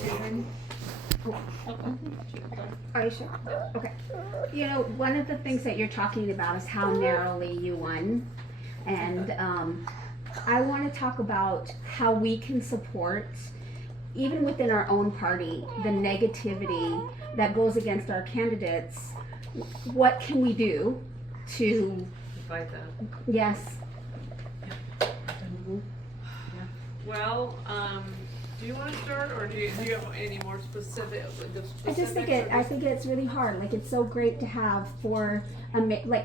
Susan? Are you sure? Okay. You know, one of the things that you're talking about is how narrowly you won. And I want to talk about how we can support, even within our own party, the negativity that goes against our candidates. What can we do to Fight that. yes. Well, do you want to start, or do you have any more specific? I just think it's really hard. Like, it's so great to have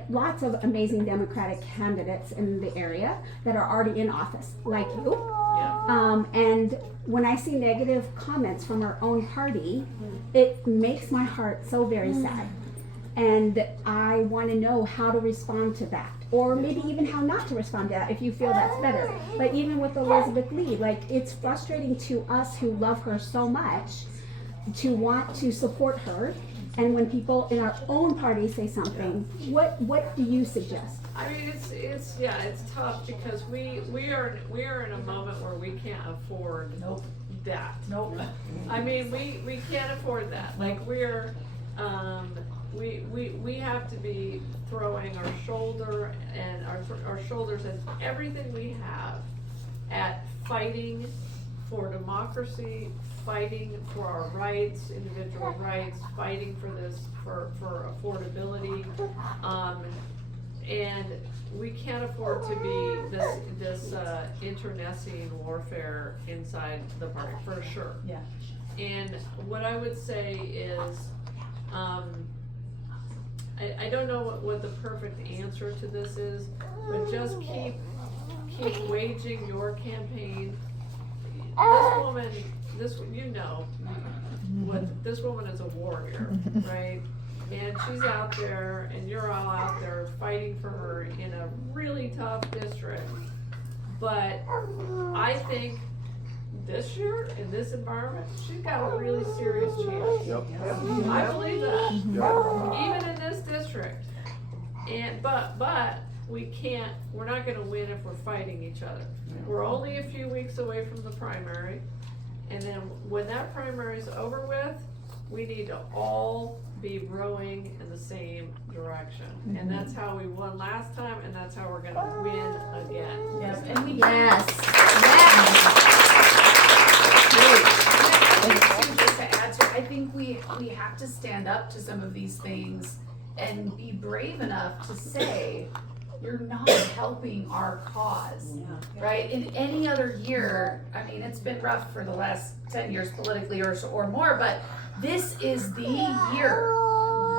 lots of amazing Democratic candidates in the area that are already in office, like you. Yeah. And when I see negative comments from our own party, it makes my heart so very sad. And I want to know how to respond to that, or maybe even how not to respond to that if you feel that's better. But even with Elizabeth Lee, like, it's frustrating to us who love her so much to want to support her. And when people in our own party say something, what do you suggest? I mean, it's tough because we are in a moment where we can't afford that. Nope. I mean, we can't afford that. Like, we're we have to be throwing our shoulders and everything we have at fighting for democracy, fighting for our rights, individual rights, fighting for affordability, and we can't afford to be this internecine warfare inside the party, for sure. Yeah. And what I would say is, I don't know what the perfect answer to this is, but just keep waging your campaign. This woman is a warrior, right? And she's out there, and you're all out there fighting for her in a really tough district. But I think this year, in this environment, she's got a really serious chance. Yep. I believe that. Yep. Even in this district. But we're not gonna win if we're fighting each other. We're only a few weeks away from the primary, and then when that primary is over with, we need to all be rowing in the same direction. And that's how we won last time, and that's how we're gonna win again. Yes, and we just to add to, I think we have to stand up to some of these things and be brave enough to say, you're not helping our cause, right? In any other year, I mean, it's been rough for the last 10 years politically or more, but this is the year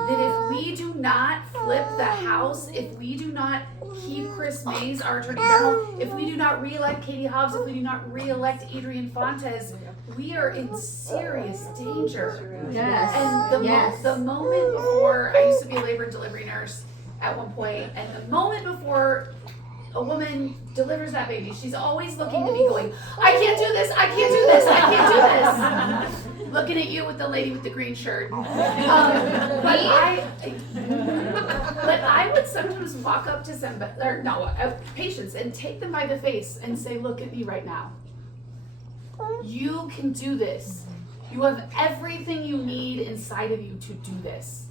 that if we do not flip the House, if we do not keep Chris Mays our Attorney General, if we do not re-elect Katie Hobbs, if we do not re-elect Adrian Fontes, we are in serious danger. Yes. And the moment before, I used to be a labor and delivery nurse at one point, and the moment before a woman delivers that baby, she's always looking to me going, I can't do this, I can't do this, I can't do this. Looking at you with the lady with the green shirt. But I would sometimes walk up to patients and take them by the face and say, look at me right now. You can do this. You have everything you need inside of you to do this.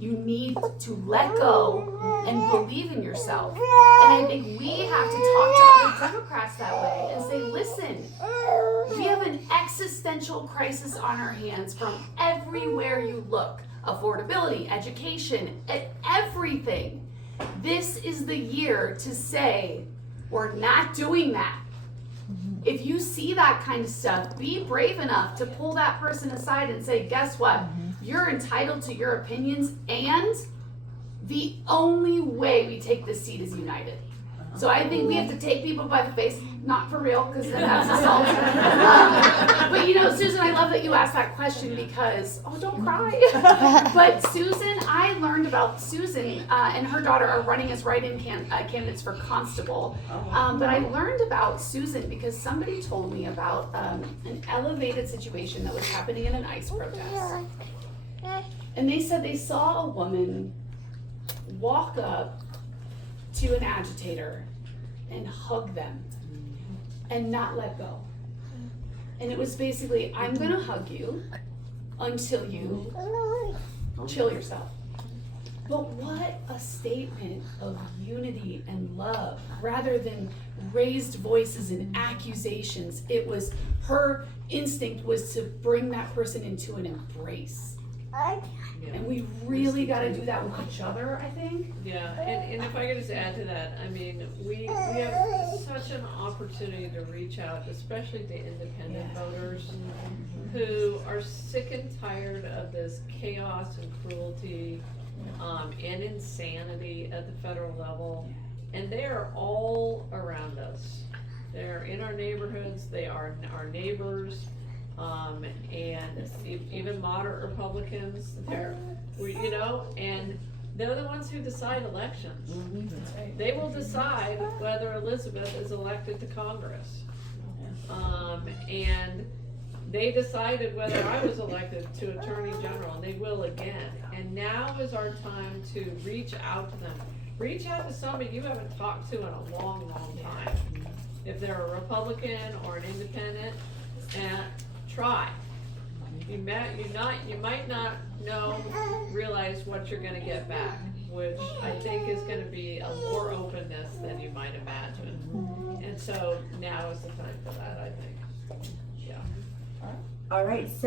You need to let go and believe in yourself. And I think we have to talk to other Democrats that way and say, listen, we have an existential crisis on our hands from everywhere you look. Affordability, education, everything. This is the year to say, we're not doing that. If you see that kind of stuff, be brave enough to pull that person aside and say, guess what? You're entitled to your opinions, and the only way we take this seat is united. So I think we have to take people by the face, not for real, because then that's assault. But you know, Susan, I love that you asked that question because, don't cry. But Susan, I learned about Susan and her daughter are running as write-in candidates for constable. But I learned about Susan because somebody told me about an elevated situation that was happening in an ICE protest. And they said they saw a woman walk up to an agitator and hug them and not let go. And it was basically, I'm gonna hug you until you chill yourself. But what a statement of unity and love, rather than raised voices and accusations. It was, her instinct was to bring that person into an embrace. And we really gotta do that with each other, I think. Yeah, and if I could just add to that, I mean, we have such an opportunity to reach out, especially to independent voters who are sick and tired of this chaos and cruelty, and insanity at the federal level. And they are all around us. They're in our neighborhoods, they are our neighbors, and even moderate Republicans, and they're the ones who decide elections. They will decide whether Elizabeth is elected to Congress. And they decided whether I was elected to Attorney General, and they will again. And now is our time to reach out to them. Reach out to somebody you haven't talked to in a long, long time. If they're a Republican or an independent, and try. You might not realize what you're gonna get back, which I think is gonna be a more openness than you might imagine. And so now is the time for that, I think. Yeah. All right,